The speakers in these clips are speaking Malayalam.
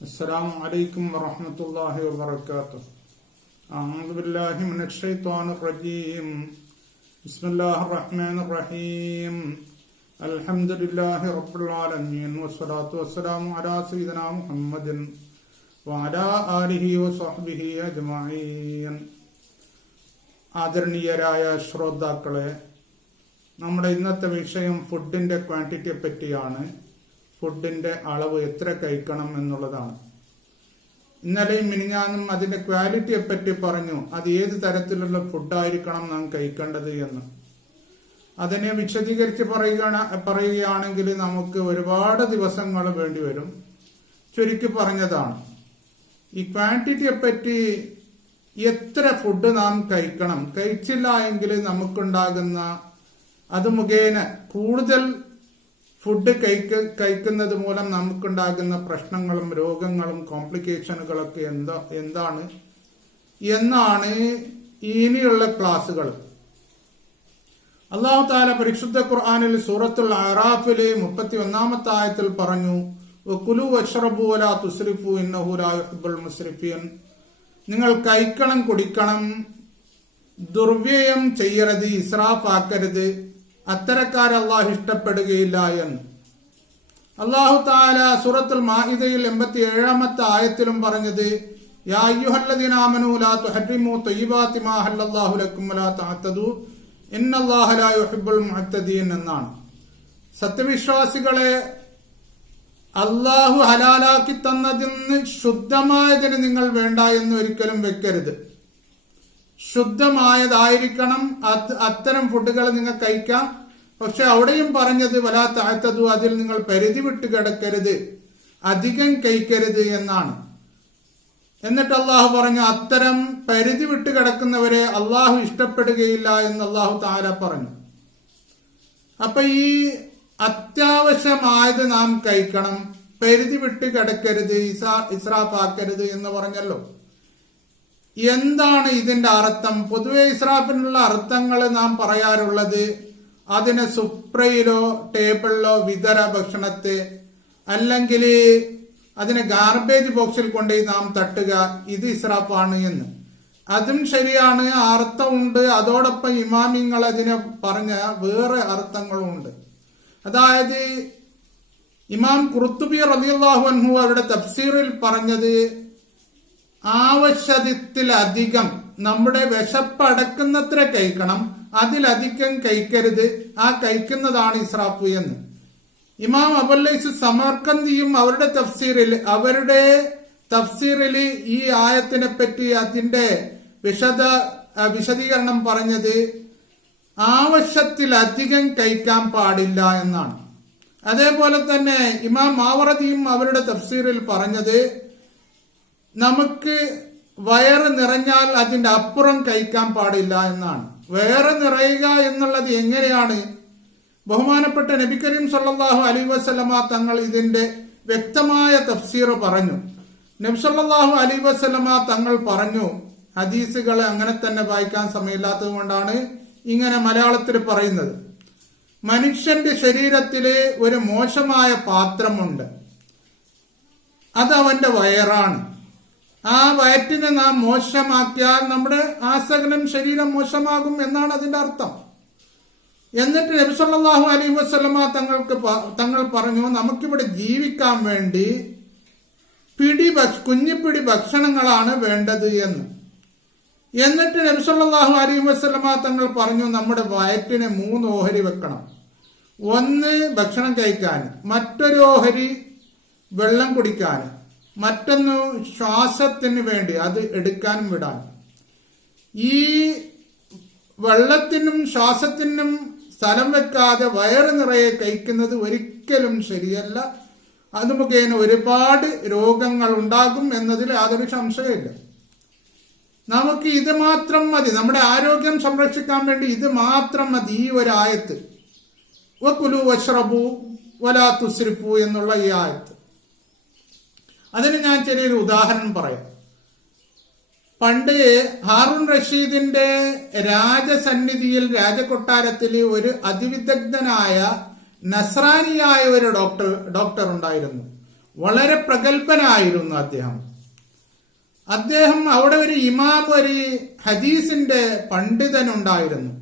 السلام عليكم ورحمة الله وبركاته. أعوذ بالله من الشيطان الرجيم. بسم الله الرحمن الرحيم. الحمد لله رب العالمين والصلاة والسلام على سيدنا محمد وعلى آله وصحبه أجمعين. ആദരണീയരായ ശ്രോതാക്കളെ, നമ്മുടെ ഇന്നത്തെ വിഷയം ഫുഡിന്റെ ക്വാണ്ടിറ്റിയെ പറ്റിയാണ്. ഫുഡിന്റെ അളവ് എത്ര കഴിക്കണം എന്നുള്ളതാണ്. ഇന്നലെയും മിനിഞ്ഞാന്നും അതിന്റെ ക്വാളിറ്റിയെ പറ്റി പറഞ്ഞു. അത് ഏത് തരത്തിലുള്ള ഫുഡായിരിക്കണം നാം കഴിക്കേണ്ടത് എന്ന്. അതിനെ വിശദീകരിച്ച് പറയുകയാണെങ്കിൽ നമുക്ക് ഒരുപാട് ദിവസങ്ങൾ വേണ്ടിവരും. ചുരുക്കി പറഞ്ഞതാണ്, ഈ ക്വാണ്ടിറ്റിയെ പറ്റി എത്ര ഫുഡ് നാം കഴിക്കണം, കഴിച്ചില്ല എങ്കിൽ നമുക്കുണ്ടാകുന്ന അത് മുഖേന കൂടുതൽ ഫുഡ് കഴിക്കുന്നത് മൂലം നമുക്കുണ്ടാകുന്ന പ്രശ്നങ്ങളും രോഗങ്ങളും കോംപ്ലിക്കേഷനുകളൊക്കെ എന്താണ് എന്നാണ് ഇനിയുള്ള ക്ലാസുകൾ. അല്ലാഹു തആല പരിശുദ്ധ ഖുർആനിൽ സൂറത്തുൽ അറാഫിലെ 31-ാമത്തെ ആയത്തിൽ പറഞ്ഞു, വകുലു വശ്റബു വലാ തുസ്രിഫു ഇന്നഹു ലാ യുഹിബ്ബുൽ മുസ്രിഫീൻ. നിങ്ങൾ കഴിക്കണം, കുടിക്കണം, ദുർവ്യയം ചെയ്യരുത്, ഇസ്രാഫ് ആക്കരുത്, അത്തരക്കാരെ അള്ളാഹു ഇഷ്ടപ്പെടുകയില്ല എന്ന്. അല്ലാഹു തആല സൂറത്തുൽ മാഇദയിൽ 87-ാമത്തെ ആയത്തിലും പറഞ്ഞത്, യാ അയ്യുഹല്ലദീന ആമനൂ ലാ തുഹർരിമൂ ത്വയ്യിബാതി മാ ഹല്ലല്ലാഹു ലക്കും വലാ തഅതദൂ ഇന്നല്ലാഹ ലാ യുഹിബ്ബുൽ മുഅ്തദീൻ എന്നാണ്. സത്യവിശ്വാസികളെ, അള്ളാഹു ഹലാലാക്കി തന്നതിൽ നിന്ന് ശുദ്ധമായതിന് നിങ്ങൾ വേണ്ട എന്ന് ഒരിക്കലും വെക്കരുത്. ശുദ്ധമായതായിരിക്കണം അത്തരം ഫുഡുകൾ നിങ്ങൾ കഴിക്കാം. പക്ഷെ അവിടെയും പറഞ്ഞത് വലാ തഅതദൂ, അതിൽ നിങ്ങൾ പരിധി വിട്ട് കിടക്കരുത്, അധികം കഴിക്കരുത് എന്നാണ്. എന്നിട്ട് അള്ളാഹു പറഞ്ഞു, അത്തരം പരിധി വിട്ട് കിടക്കുന്നവരെ അള്ളാഹു ഇഷ്ടപ്പെടുകയില്ല എന്ന് അള്ളാഹു തആല പറഞ്ഞു. അപ്പൊ ഈ അത്യാവശ്യമായത് നാം കഴിക്കണം, പരിധി വിട്ട് കിടക്കരുത്, ഇസ്രാഫാക്കരുത് എന്ന് പറഞ്ഞല്ലോ. എന്താണ് ഇതിന്റെ അർത്ഥം? പൊതുവെ ഇസ്രാഫിനുള്ള അർത്ഥങ്ങൾ നാം പറയാറുള്ളത്, അതിനെ സുപ്രയിലോ ടേബിളിലോ വിതര ഭക്ഷണത്തെ, അല്ലെങ്കിൽ അതിനെ ഗാർബേജ് ബോക്സിൽ കൊണ്ടുപോയി നാം തട്ടുക, ഇത് ഇസ്രാഫാണ് എന്ന്. അതും ശരിയാണ്, അർത്ഥമുണ്ട്. അതോടൊപ്പം ഇമാമിങ്ങൾ അതിനെ പറഞ്ഞ വേറെ അർത്ഥങ്ങളുമുണ്ട്. അതായത് ഇമാം ഖുർത്തുബി റളിയല്ലാഹു അൻഹു അവരുടെ തഫ്സീറിൽ പറഞ്ഞത്, ആവശ്യത്തിലധികം നമ്മുടെ വിശപ്പടക്കുന്നത്ര കഴിക്കണം, അതിലധികം കഴിക്കരുത്, ആ കഴിക്കുന്നതാണ് ഇസ്രാഫ് എന്ന്. ഇമാം അബുല്ലൈസ് സമർക്കന്ദിയും അവരുടെ തഫ്സീറിൽ ഈ ആയത്തിനെ പറ്റി അതിന്റെ വിശദീകരണം പറഞ്ഞത്, ആവശ്യത്തിലധികം കഴിക്കാൻ പാടില്ല എന്നാണ്. അതേപോലെ തന്നെ ഇമാം മാവറദിയും അവരുടെ തഫ്സീറിൽ പറഞ്ഞത്, നമുക്ക് വയറ് നിറഞ്ഞാൽ അതിന്റെ അപ്പുറം കഴിക്കാൻ പാടില്ല എന്നാണ്. വയറ് നിറയുക എന്നുള്ളത് എങ്ങനെയാണ്? ബഹുമാനപ്പെട്ട നബി കരീം സല്ലല്ലാഹു അലൈഹി വസല്ലമ തങ്ങൾ ഇതിന്റെ വ്യക്തമായ തഫ്സീർ പറഞ്ഞു. നബി സല്ലല്ലാഹു അലൈഹി വസല്ലമ തങ്ങൾ പറഞ്ഞു, ഹദീസുകൾ അങ്ങനെ തന്നെ വായിക്കാൻ സമയമില്ലാത്തത് കൊണ്ടാണ് ഇങ്ങനെ മലയാളത്തിൽ പറയുന്നത്. മനുഷ്യന്റെ ശരീരത്തില് ഒരു മോശമായ പാത്രമുണ്ട്, അത് അവന്റെ വയറാണ്. ആ വയറ്റിനെ നാം മോശമാക്കിയാൽ നമ്മുടെ ആസകലം ശരീരം മോശമാകും എന്നാണ് അതിന്റെ അർത്ഥം. എന്നിട്ട് നബി സല്ലല്ലാഹു അലൈഹി വസല്ലമ തങ്ങൾ പറഞ്ഞു, നമുക്കിവിടെ ജീവിക്കാൻ വേണ്ടി കുഞ്ഞിപ്പിടി ഭക്ഷണങ്ങളാണ് വേണ്ടത് എന്ന്. എന്നിട്ട് നബി സല്ലല്ലാഹു അലൈഹി വസല്ലമ തങ്ങൾ പറഞ്ഞു, നമ്മുടെ വയറ്റിനെ 3 ഓഹരി വെക്കണം. ഒന്ന് ഭക്ഷണം കഴിക്കാൻ, മറ്റൊരു ഓഹരി വെള്ളം കുടിക്കാൻ, മറ്റൊന്ന് ശ്വാസത്തിന് വേണ്ടി അത് എടുക്കാനും വിടാൻ. ഈ വെള്ളത്തിനും ശ്വാസത്തിനും സ്ഥലം വെക്കാതെ വയറ് നിറയെ കഴിക്കുന്നത് ഒരിക്കലും ശരിയല്ല. അത് മുഖേന ഒരുപാട് രോഗങ്ങൾ ഉണ്ടാകും എന്നതിൽ യാതൊരു സംശയമില്ല. നമുക്ക് ഇത് മാത്രം മതി, നമ്മുടെ ആരോഗ്യം സംരക്ഷിക്കാൻ വേണ്ടി ഇത് മാത്രം മതി. ഈ ഒരു ആയത്ത്, വകുലു വശ്റബു വലാ തുസ്രിഫു എന്നുള്ള ഈ ആയത്ത്. അതിന് ഞാൻ ചെറിയൊരു ഉദാഹരണം പറയാം. പണ്ട് ഹാറൂൺ റഷീദിന്റെ രാജസന്നിധിയിൽ, രാജകൊട്ടാരത്തിൽ ഒരു അതിവിദഗ്ധനായ നസ്രാനിയായ ഒരു ഡോക്ടർ ഉണ്ടായിരുന്നു. വളരെ പ്രഗത്ഭനായിരുന്നു അദ്ദേഹം അവിടെ ഒരു ഇമാം, ഒരു ഹദീസിന്റെ പണ്ഡിതനുണ്ടായിരുന്നു.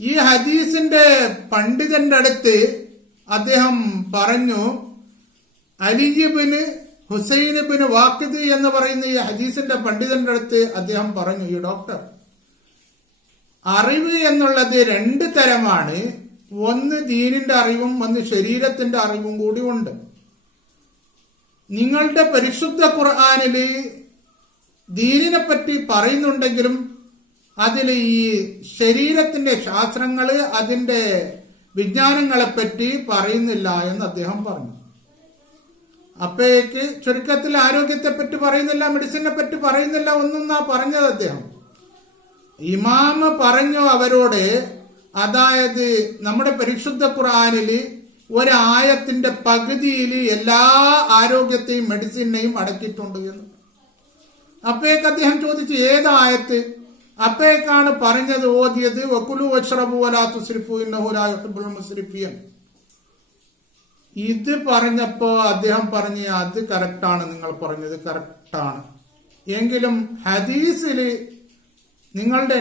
ഈ ഹദീസിന്റെ പണ്ഡിതന്റെ അടുത്ത് അദ്ദേഹം പറഞ്ഞു, അലിബിന് ഹുസൈൻ വാക്കിദ് എന്ന് പറയുന്ന ഈ ഹദീസിന്റെ പണ്ഡിതന്റെ അടുത്ത് അദ്ദേഹം പറഞ്ഞു, ഈ ഡോക്ടർ, അറിവ് എന്നുള്ളത് 2 തരമാണ്. ഒന്ന് ദീനിന്റെ അറിവും ഒന്ന് ശരീരത്തിന്റെ അറിവും കൂടി ഉണ്ട്. നിങ്ങളുടെ പരിശുദ്ധ ഖുർആനില് ദീനിനെ പറ്റി പറയുന്നുണ്ടെങ്കിലും അതിൽ ഈ ശരീരത്തിന്റെ ശാസ്ത്രങ്ങള്, അതിന്റെ വിജ്ഞാനങ്ങളെ പറ്റി പറയുന്നില്ല എന്ന് അദ്ദേഹം പറഞ്ഞു. അപ്പോഴേക്ക് ചുരുക്കത്തിൽ ആരോഗ്യത്തെ പറ്റി പറയുന്നില്ല, മെഡിസിനെ പറ്റി പറയുന്നില്ല, ഒന്നാ പറഞ്ഞത് അദ്ദേഹം. ഇമാമ പറഞ്ഞു അവരോട്, അതായത് നമ്മുടെ പരിശുദ്ധ ഖുർആനില് ഒരായത്തിന്റെ പകുതിയിൽ എല്ലാ ആരോഗ്യത്തെയും മെഡിസിനെയും അടക്കിയിട്ടുണ്ട് എന്ന്. അപ്പോഴേക്ക് അദ്ദേഹം ചോദിച്ചു, ഏതായത്ത്? അപ്പോഴേക്കാണ് പറഞ്ഞത്, ഓതിയത്, വകുലു വശ്റബു വലാ തുസ്രിഫു ഇന്നഹു ലാ യുഹിബ്ബുൽ മുസ്രിഫീൻ. ഇത് പറഞ്ഞപ്പോ അദ്ദേഹം പറഞ്ഞു, അത് കറക്റ്റാണ്, നിങ്ങൾ പറഞ്ഞത് കറക്റ്റാണ്. എങ്കിലും ഹദീസില് നിങ്ങളുടെ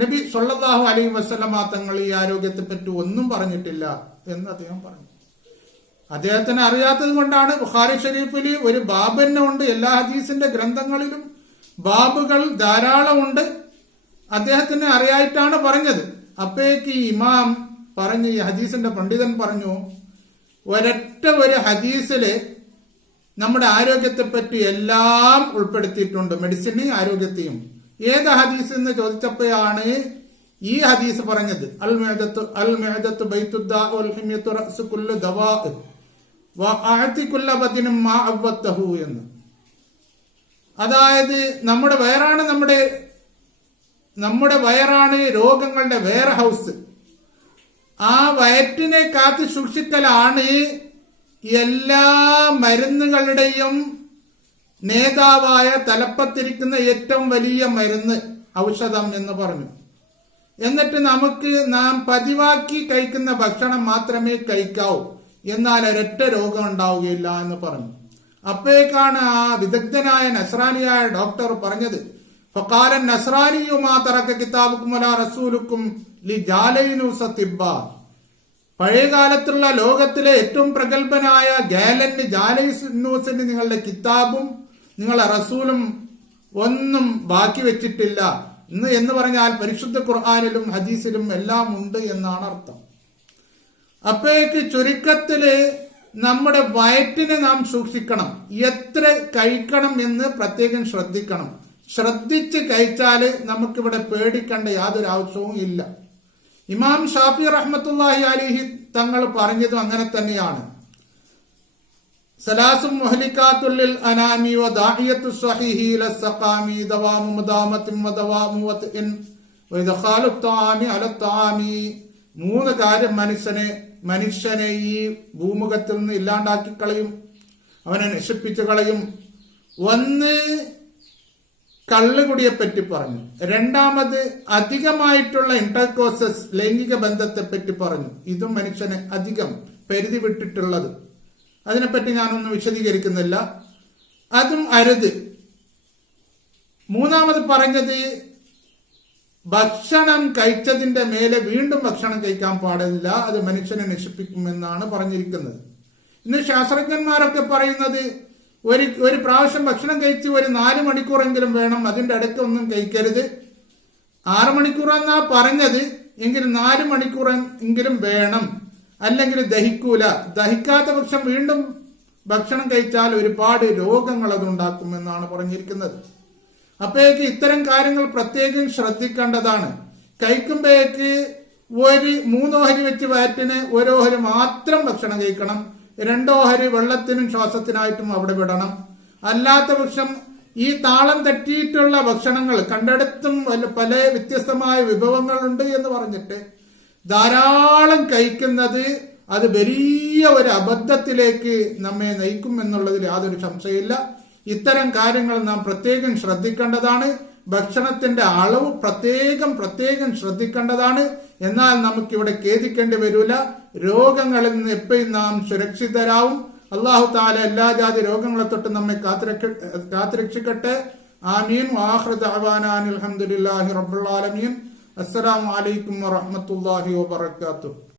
നബി സല്ലല്ലാഹു അലൈഹി വസല്ലമ തങ്ങൾ ഈ ആരോഗ്യത്തെ പറ്റി ഒന്നും പറഞ്ഞിട്ടില്ല എന്ന് അദ്ദേഹം പറഞ്ഞു. അദ്ദേഹത്തിന് അറിയാത്തത് കൊണ്ടാണ്. ബുഖാരി ഷരീഫിൽ ഒരു ബാബ് തന്നെ ഉണ്ട്. എല്ലാ ഹദീസിന്റെ ഗ്രന്ഥങ്ങളിലും ബാബുകൾ ധാരാളം ഉണ്ട്. അദ്ദേഹത്തിന് അറിയായിട്ടാണ് പറഞ്ഞത്. അപ്പോഴേക്ക് ഈ ഇമാം പറഞ്ഞു, ഈ ഹദീസിന്റെ പണ്ഡിതൻ പറഞ്ഞു, ഒരൊറ്റ ഒരു ഹദീസില് നമ്മുടെ ആരോഗ്യത്തെ പറ്റി എല്ലാം ഉൾപ്പെടുത്തിയിട്ടുണ്ട്, മെഡിസിനെയും ആരോഗ്യത്തെയും. ഏത് ഹദീസ് എന്ന് ചോദിച്ചപ്പോഴാണ് ഈ ഹദീസ് പറഞ്ഞത്, അൽ മിഅദത്തു ബൈത്തുദ്ദാ വൽ ഹിമ്യത്തു റഅ്സു കുല്ലു ദവാ വഅഅതി കുല്ല ബദിനും മാ അവത്തഹു എന്ന്. അതായത് നമ്മുടെ വയറാണ് രോഗങ്ങളുടെ വെയർ ഹൗസ്. ആ വയറ്റിനെ കാത്തു സൂക്ഷിക്കലാണ് എല്ലാ മരുന്നുകളുടെയും നേതാവായ തലപ്പത്തിരിക്കുന്ന ഏറ്റവും വലിയ മരുന്ന്, ഔഷധം എന്ന് പറഞ്ഞു. എന്നിട്ട് നാം പതിവാക്കി കഴിക്കുന്ന ഭക്ഷണം മാത്രമേ കഴിക്കാവൂ, എന്നാൽ ഒരൊറ്റ രോഗം ഉണ്ടാവുകയില്ല എന്ന് പറഞ്ഞു. അപ്പോഴേക്കാണ് ആ വിദഗ്ധനായ നസ്രാനിയായ ഡോക്ടർ പറഞ്ഞത്, ഫഖാല നസ്രാനിയു മാ തറക കിതാബുക്കും വലാ റസൂലുക്കും ലിജാലൈനൂസ തിബ്ബ. പഴയകാലത്തുള്ള ലോകത്തിലെ ഏറ്റവും പ്രഗത്ഭനായ ഗാലന് ജാലൈനൂസിന് നിങ്ങളുടെ കിതാബും നിങ്ങളുടെ റസൂലും ഒന്നും ബാക്കി വെച്ചിട്ടില്ല എന്ന് പറഞ്ഞാൽ പരിശുദ്ധ ഖുർആനിലും ഹദീസിലും എല്ലാം ഉണ്ട് എന്നാണ് അർത്ഥം. അപ്പോഴേക്ക് ചുരുക്കത്തില് നമ്മുടെ വയറ്റിനെ നാം സൂക്ഷിക്കണം. എത്ര കഴിക്കണം എന്ന് പ്രത്യേകം ശ്രദ്ധിക്കണം. ശ്രദ്ധിച്ച് കഴിച്ചാല് നമുക്കിവിടെ പേടിക്കേണ്ട യാതൊരു ആവശ്യവും ഇല്ല. ഇമാം ഷാഫി റഹ്മത്തുള്ളാഹി അലൈഹി തങ്ങൾ പറഞ്ഞതും അങ്ങനെ തന്നെയാണ്. സലാസും മുഹ്ലികാത്തുൽ അനാമി വദാഇയത്തു സ്വഹീഹി ലസ്സഖാമി ദവാമു മുദാമത്തിൻ വദവാമു വത്ഇൻ വഇദ്ഖാലു തആമി അല തആമി. 3 കാര്യം മനുഷ്യനെ ഈ ഭൂമുഖത്തിൽ നിന്ന് ഇല്ലാണ്ടാക്കി കളയും, അവനെ നശിപ്പിച്ചു കളയും. 1 കള്ളുകുടിയെ പറ്റി പറഞ്ഞു. 2 അധികമായിട്ടുള്ള ഇന്റർകോഴ്സസ്, ലൈംഗിക ബന്ധത്തെ പറ്റി പറഞ്ഞു. ഇതും മനുഷ്യനെ അധികം പരിധി വിട്ടിട്ടുള്ളത്. അതിനെപ്പറ്റി ഞാനൊന്നും വിശദീകരിക്കുന്നില്ല, അതും അരുത്. 3 പറഞ്ഞത് ഭക്ഷണം കഴിച്ചതിന്റെ മേലെ വീണ്ടും ഭക്ഷണം കഴിക്കാൻ പാടില്ല, അത് മനുഷ്യനെ നശിപ്പിക്കുമെന്നാണ് പറഞ്ഞിരിക്കുന്നത്. ഇന്ന് ശാസ്ത്രജ്ഞന്മാരൊക്കെ പറയുന്നത് ഒരു പ്രാവശ്യം ഭക്ഷണം കഴിച്ച് ഒരു 4 മണിക്കൂറെങ്കിലും വേണം, അതിന്റെ ഇടയ്ക്ക് ഒന്നും കഴിക്കരുത്. 6 മണിക്കൂറെന്നാ പറഞ്ഞത്, എങ്കിലും 4 മണിക്കൂർ എങ്കിലും വേണം, അല്ലെങ്കിൽ ദഹിക്കൂല. ദഹിക്കാത്ത പക്ഷം വീണ്ടും ഭക്ഷണം കഴിച്ചാൽ ഒരുപാട് രോഗങ്ങൾ അതുണ്ടാക്കുമെന്നാണ് പറഞ്ഞിരിക്കുന്നത്. അപ്പോഴേക്ക് ഇത്തരം കാര്യങ്ങൾ പ്രത്യേകം ശ്രദ്ധിക്കേണ്ടതാണ്. കഴിക്കുമ്പോഴേക്ക് 3 ഓഹരി വെച്ച് വയറ്റിന് 1 ഓഹരി മാത്രം ഭക്ഷണം കഴിക്കണം, 2 ഓഹരി വെള്ളത്തിനും ശ്വാസത്തിനായിട്ടും അവിടെ വിടണം. അല്ലാത്ത പക്ഷം ഈ താളം തെറ്റിയിട്ടുള്ള ഭക്ഷണങ്ങൾ, കണ്ടിടത്തും പല വ്യത്യസ്തമായ വിഭവങ്ങളുണ്ട് എന്ന് പറഞ്ഞിട്ട് ധാരാളം കഴിക്കുന്നത് അത് വലിയ ഒരു അബദ്ധത്തിലേക്ക് നമ്മെ നയിക്കും എന്നുള്ളതിൽ യാതൊരു സംശയമില്ല. ഇത്തരം കാര്യങ്ങൾ നാം പ്രത്യേകം ശ്രദ്ധിക്കേണ്ടതാണ്. ഭക്ഷണത്തിന്റെ അളവ് പ്രത്യേകം ശ്രദ്ധിക്കേണ്ടതാണ്. എന്നാൽ നമുക്കിവിടെ ഖേദിക്കേണ്ടി വരില്ല. രോഗങ്ങളിൽ നിന്ന് എപ്പോഴും നാം സുരക്ഷിതരാവും. അല്ലാഹു തആല എല്ലാ ജാതി രോഗങ്ങളെ തൊട്ട് നമ്മെ കാത്തുരക്ഷിക്കട്ടെ. ആമീൻ. വആഖിറു ദഅവാനാ അൽഹംദുലില്ലാഹി റബ്ബിൽ ആലമീൻ. അസ്സലാമു അലൈക്കും വറഹ്മത്തുള്ളാഹി വബറകാതുഹു.